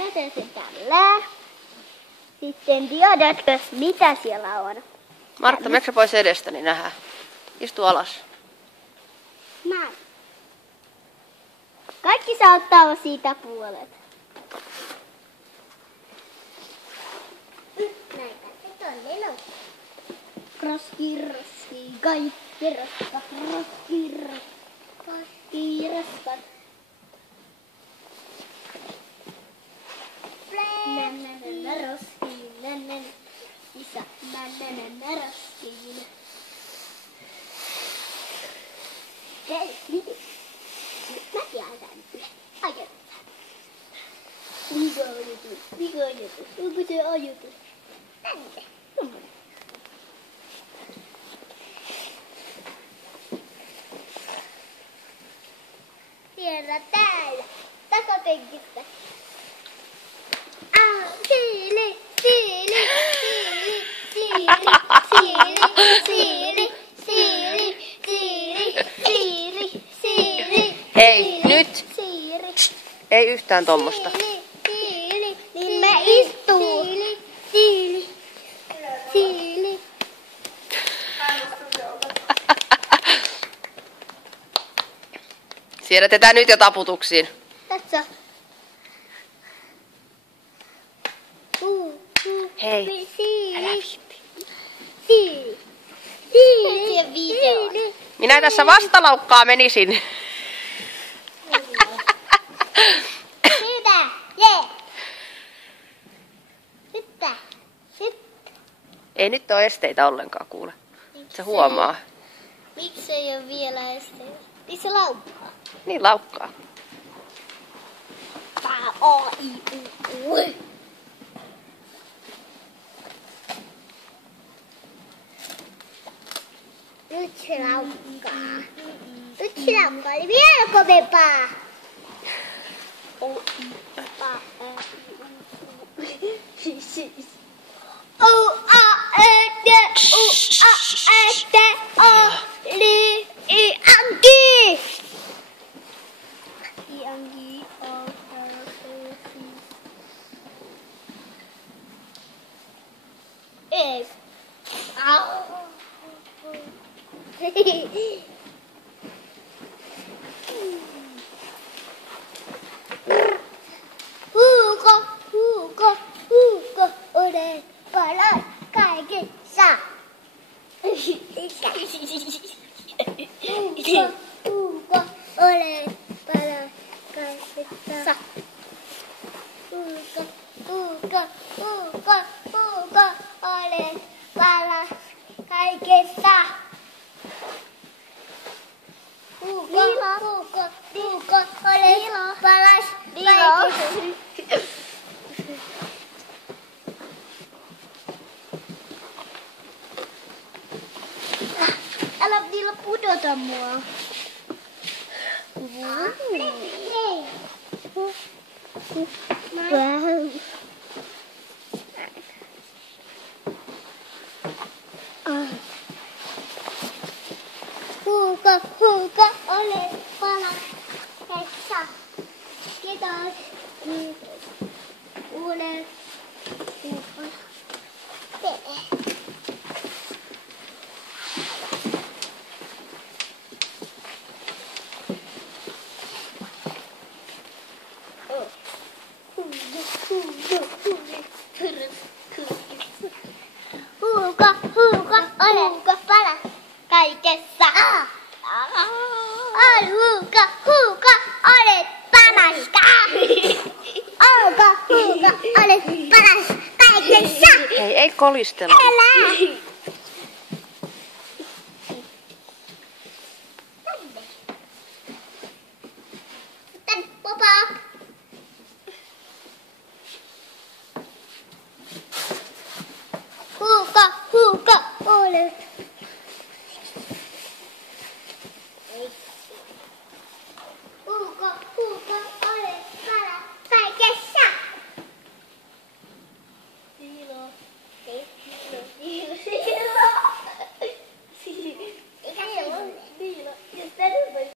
Mä teen sen tällä. Sitten tiedätkö, mitä siellä on? Martta, meneekö pois edestä, niin nähdään. Istu alas. Näin. Kaikki saattaa siitä puolet. Näin, se on lelu. Roski, kaikki roskat, roski, roskat. Nänänä roskiin, nänänä. Isä, nänänä roskiin. Hei, mitä? Mäkin ajan yhden. Ajan. Mikä ajatus? Onko se ajatus? Tänne. Siellä täällä. Takapenkistä. Siili. Hei, nyt! Siiri. Ei yhtään tommosta. Niin mä istuu. Siili. Siirretään nyt jo taputuksiin. Tässä. Hei, älä viitti. Siili. Minä tässä vastalaukkaa menisin. Hyvä. Jee. Hyppää. Ei nyt ole esteitä ollenkaan, kuule. Se huomaa. Miksi ei ole vielä esteitä? Miksi se laukkaa? Niin laukkaa. A-I-U-U. Nyt se laukkaa. Nyt se laukkaa. Eli vielä kovempaa. Huuko, olen palas kaikessa. Huuko, olen palas kaikessa. Huuko, olen palas kaikessa. Huuko, olen palas kaikessa. Älä niillä pudota mua. Wow. Huuko, ole palasessa. Kiitos. Olen huuko. Huuko, olen palas kaikessa. Huuko, olet parasta. Huuko, olet paras kaikessa. Hei, ei kolistella. Älä.